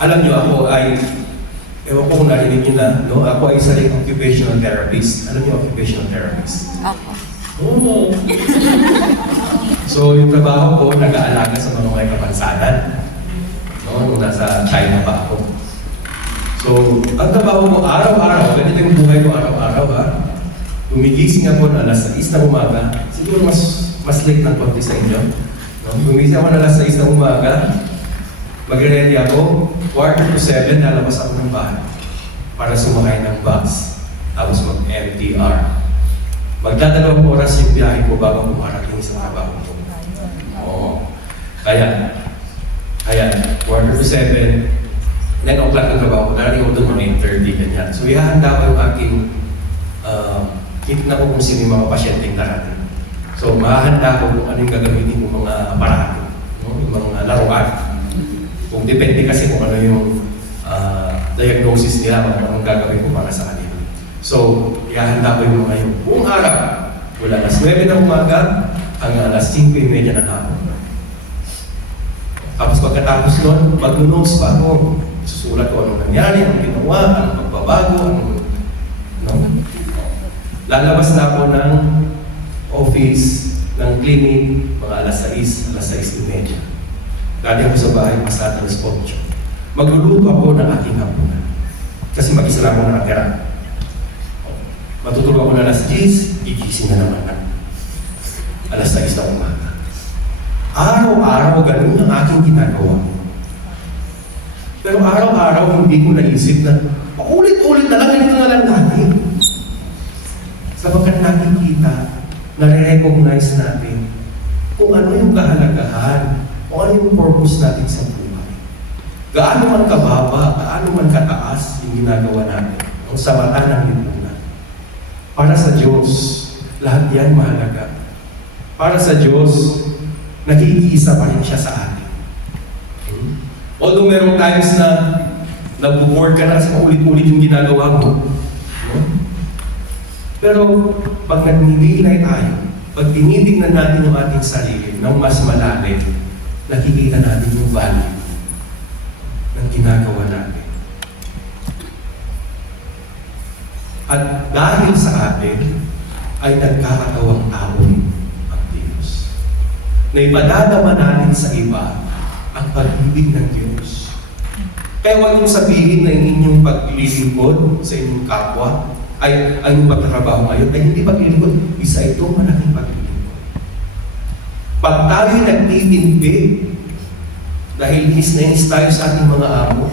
Alam niyo, ako ay, ewan ko kung narinig niyo na, no? Ako ay isa ring occupational therapist. Alam niyo, occupational therapist? Ako. Oo. So, yung trabaho ko, nag-aalaga sa mga may kapansanan. No? Nung nasa China pa ako. So, ang trabaho ko araw-araw, ganito yung buhay ko araw-araw, ha? Gumigising ako na alas 6 ng umaga. Siguro mas late ng konti sa inyo. No? Gumigising ako na alas 6 ng umaga. Magre-ready ako. 6:45, lalabas ako ng bahay para sumakay ng bus. Tapos mag-MTR. Magdadalawang oras yung biyahe ko bago kumarating sa trabaho ko. Oo. Kaya, 6:45, 9 o'clock ang trabaho ko. Darating ako doon mga 8:30, ganyan. So, ihahanda ko yung aking, titignan ko kung sino yung mga pasyenteng darating. So, mahahanda ko kung ano yung gagamitin kong mga aparato, no? Yung mga laruan. Kung depende kasi kung ano yung diagnosis nila, kung anong gagawin ko para sa kanila. So, ihahanda ko yung mga yun. Buong araw, mula alas 9 ng umaga hanggang alas 5:30 ng hapon. Tapos pagkatapos nun, mag-notes pa ako. Susulat ko anong nangyari, anong ginawa, anong magbabago, anong... No? Lalabas na ako ng office, ng clinic, mga alas 6, alas 6:30. Dali ako sa bahay, pasat alas 8. Magluluto ako ng aking hapunan. Kasi mag-isa lang ako nakatira. Matutulog ako na alas 10, gigising na naman ng alas 6 na umaga. Araw-araw, ganun ang aking ginagawa. Pero araw-araw, hindi ko naisip na paulit-ulit na lang, ganito na lang natin. Sapagkat nakikita, nare-recognize natin kung ano yung kahalagahan, kung ano yung purpose natin sa buhay. Gaano man kababa, gaano man kataas yung ginagawa natin, ang sa mata ng lipunan. Para sa Diyos, lahat yan mahalaga. Para sa Diyos, nag-iisa pa rin siya sa atin. Although merong times na nag-board ka na kasi paulit-ulit yung ginagawa mo. No? Pero pag nag-nilay tayo, pag tinitingnan natin yung ating sarili ng mas malalim, nakikita natin yung value ng ginagawa natin. At dahil sa atin, ay nagkakatawang tao ang Diyos. Na ipadadama natin sa iba ang pag-ibig ng Diyos. Kaya huwag niyong sabihin na yung inyong paglilingkod sa inyong kapwa ay ang inyong pagtatrabaho ngayon ay hindi paglilingkod. Isa ito malaking paglilingkod. Pag tayo nagtitimpi dahil inis na inis tayo sa ating mga amo,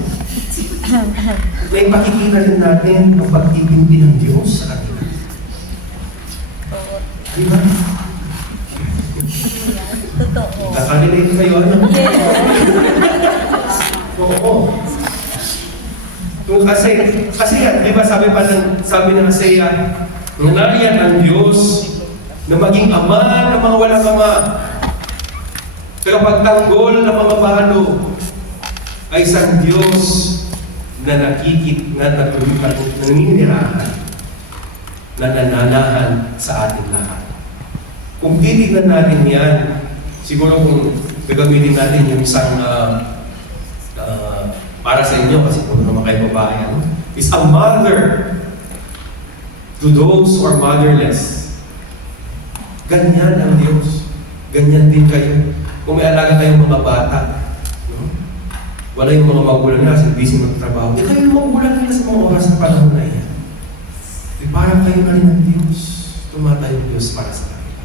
may makikita rin natin ang pagtitimpi ng Diyos sa atin. Diba? Totoo. Nakarelate kayo, ano? Oo. Kung kasi yan, di ba sabi ng Isaiah, nariyan ang Diyos na maging ama ng mga walang ama. Tagapagtanggol ng mga balo ay isang Diyos na naninirahan, na nananahan sa ating lahat. Kung titignan natin yan, siguro kung gagamitin natin yung isang para sa inyo, kasi kung naman kayo babae, is a mother to those who are motherless. Ganyan ang Diyos. Ganyan din kayo. Kung may alaga kayong mga bata, no? Wala yung mga magulang nila kasi busy magtrabaho. Di kayo yung magulang nila sa mga oras ng panahon na yan. Di parang kayo na rin ng Diyos. Tumatay yung Diyos para sa kanila.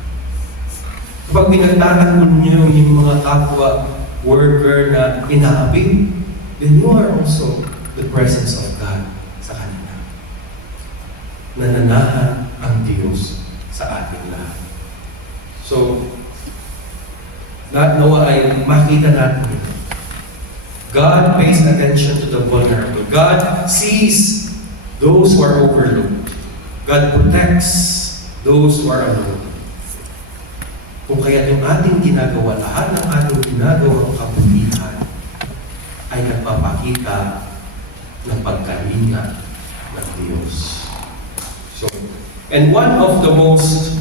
Kapag pinagtatanggol niyo yung mga kapwa worker na inaabing, then you are also the presence of God sa kanila. Nananahan ang Diyos sa ating lahat. So, nawa ay makita natin ito. God pays attention to the vulnerable. God sees those who are overlooked. God protects those who are alone. Kung kaya yung ating ginagawa, lahat ng ating ginagawa kabutihan ay nagpapakita ng pagkalinga ng Diyos. So, and one of the most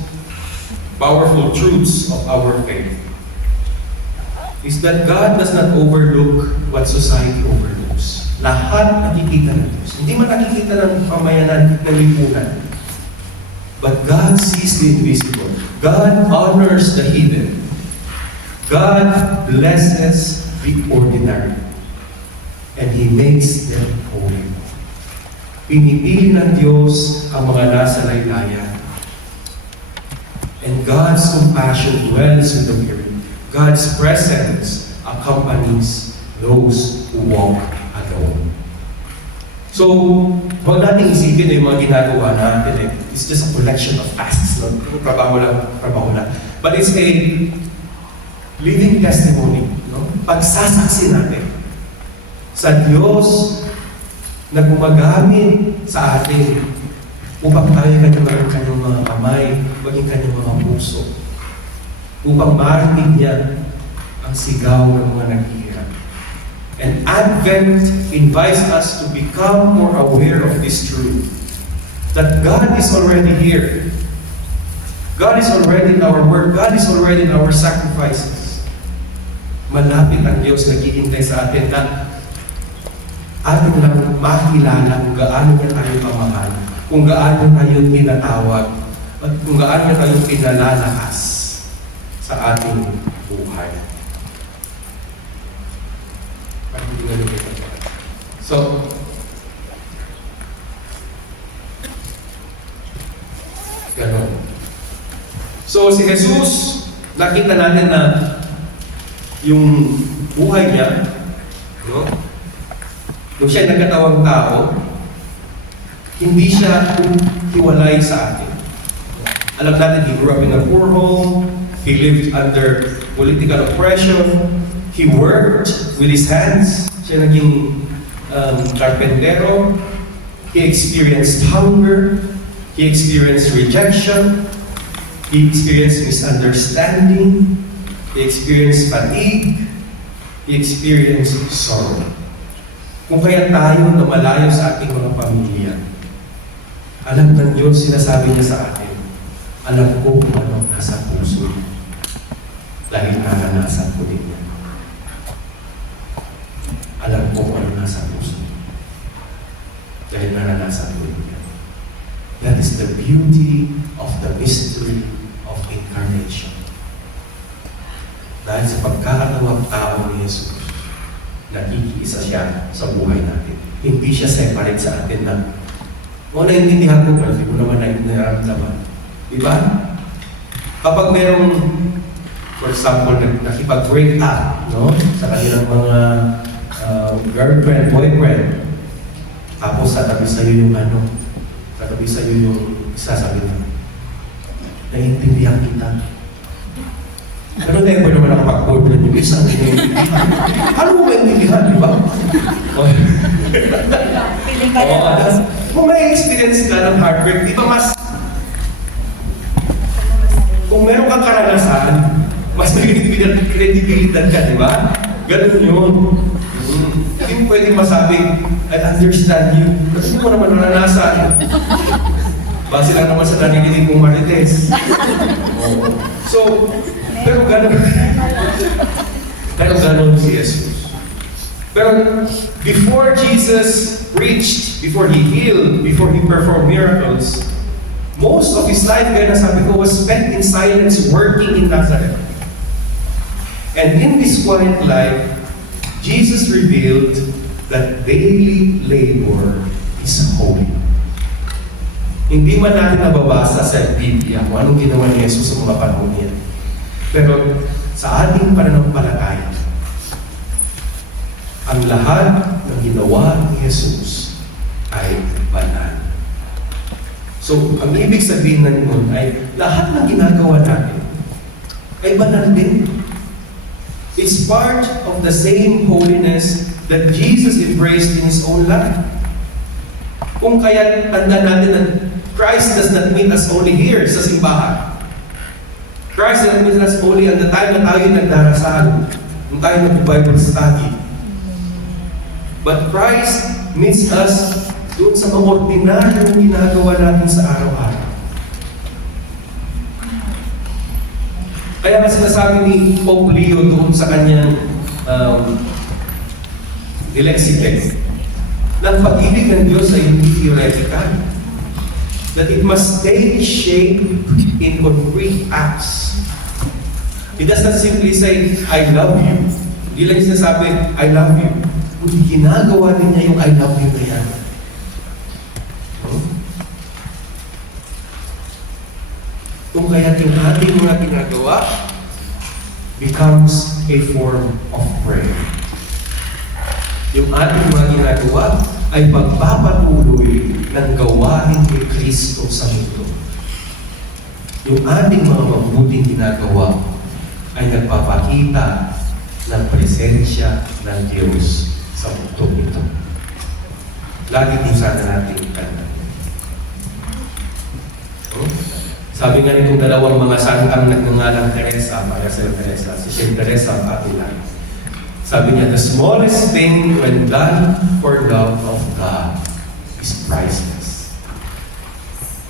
powerful truths of our faith is that God does not overlook what society overlooks. Lahat nakikita ng Diyos. Hindi man nakikita ng pamayanan ng lipunan. But God sees the invisible. God honors the hidden. God blesses the ordinary. And He makes them holy. Pinipili ng Diyos ang mga nasa laylayan. And God's compassion dwells with the weary. God's presence accompanies those who walk alone. So, huwag natin isipin na yung mga ginagawa natin. It's just a collection of tasks. No? Trabaho lang. But it's a living testimony. No? Pagsasaksi natin sa Diyos na gumagamit sa atin upang tayo maging kanyang mga kamay, maging kanyang mga puso, upang marinig niya ang sigaw ng mga naghihirap. And Advent invites us to become more aware of this truth, that God is already here. God is already in our work. God is already in our sacrifices. Malapit ang Diyos naghihintay sa atin na atin lang makilala kung gaano niya tayo pamahal, kung gaano tayo tinatawag, at kung gaano tayo pinalalakas sa ating buhay. So, gano'n. So, si Jesus, nakita natin na yung buhay niya, no? Nung siya nagkatawang tao, hindi siya hiwalay sa atin. Alam natin, he grew up in a poor home, he lived under political oppression, he worked with his hands, siya naging carpentero, he experienced hunger, he experienced rejection, he experienced misunderstanding, he experienced fatigue, he experienced sorrow. Kung kaya tayo na malayo sa ating mga pamilya, alam ng Diyos, sinasabi niya sa atin, alam ko kung ano nasa puso niya. Dahil naranasan ko din yan. Alam ko kung ano nasa puso niya. Dahil naranasan ko din yan. That is the beauty of the mystery of incarnation. Dahil sa pagkakatawang tao ni Jesus, nakikiisa siya sa buhay natin. Hindi siya separate sa atin na naintindihan ko, pero hindi ko naman nararamdaman. Diba? Kapag merong, for example, nakipag-break up, no? Sa kanilang mga girlfriend, boyfriend, tapos tatabi sa'yo yung tatabi sa'yo yung isasabi mo, naiintindihan kita. Pero tayo pa naman nakapag-boyfriend yung isang ano mo maintindihan, di ba? Kung may experience ka ng heartbreak, di ba mas kung meron kang karanasan, mas may credibility ka, di ba? Ganun yun. Hindi mo pwedeng masabi, I understand you. Kasi mo naman naranasan. Base lang naman sa naninig mong Marites. So, pero ganun si Jesus. Pero before Jesus preached, before He healed, before He performed miracles, most of His life, gaya na sabi ko, was spent in silence working in Nazareth. And in this quiet life, Jesus revealed that daily labor is holy. Hindi man natin nababasa sa Biblia kung anong ginawa ni Jesus sa mga panahon niya. Pero sa ating pananampalataya, ang lahat ng ginawa ni Jesus ay banal. So, ang ibig sabihin nun ay lahat ng ginagawa natin ay banal din. It's part of the same holiness that Jesus embraced in His own life. Kung kaya tanda natin na Christ does not meet us only here sa simbahan. Christ does not meet us only at the time na tayo nagdarasal, nung tayo nag-Bible study. But Christ meets us doon sa mga ordinaryong ginagawa natin sa araw-araw. Kaya nga sinasabi ni Pope Leo doon sa kanyang Dilexite, ng pag-ibig ng Diyos ay hindi theoretical. That it must take shape in concrete acts. He does not simply say, I love you. Hindi lang sinasabi, I love you. Kung ginagawa niya yung I love you na yan. Kung kaya yung ating mga ginagawa becomes a form of prayer. Yung ating mga ginagawa ay pagpapatuloy ng gawain ni Kristo sa mundo. Yung ating mga mabuting ginagawa ay nagpapakita ng presensya ng Diyos sa mundo ito. Lagi kung sana natin kanta. Sabi nga nitong dalawang mga santang nagngangalang Teresa, para sa Teresa, si Saint Teresa of Avila. Sabi niya, the smallest thing when done for love of God is priceless.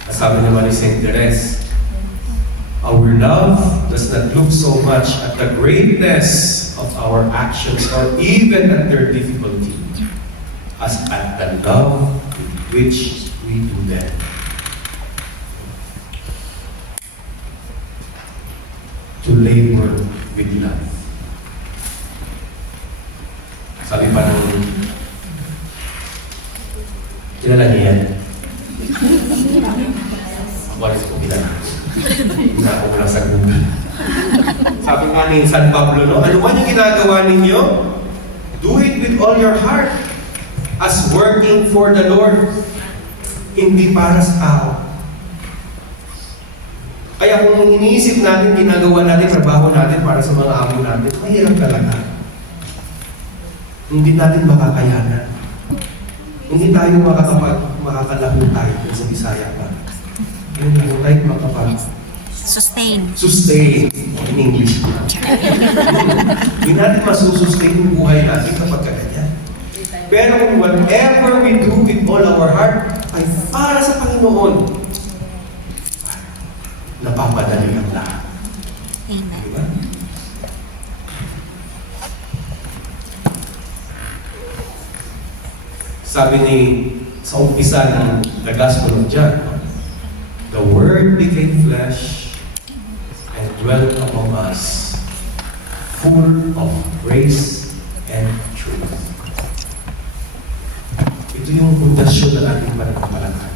Sabi naman ni Saint Teresa, our love does not look so much at the greatness of our actions or even at their difficulty as at the love with which we do them. To labor with love. Sabi pa ng kilala niya yan. Ako alis ko kilala. Hindi ako wala sa Google. Sabi nga ni San Pablo, no? Ano man yung ginagawa ninyo, do it with all your heart as working for the Lord, hindi para sa tao. Kaya kung iniisip natin, ginagawa natin, trabaho natin para sa mga amo natin, mahirap talaga. Hindi natin makakayanan. Hindi tayo makakalaho tayo sa Bisaya pa. Hindi tayo Sustain. Sustain. In English. Hindi natin masusustain yung buhay natin kapag ganyan. Pero kung whatever we do with all our heart, ay para sa Panginoon, napapadali ang lahat. Amen. Diba? Sabi ni sa umpisa ng The Gospel of John, the Word became flesh and dwelt among us, full of grace and truth. Ito yung pundasyon ng ating pananampalataya.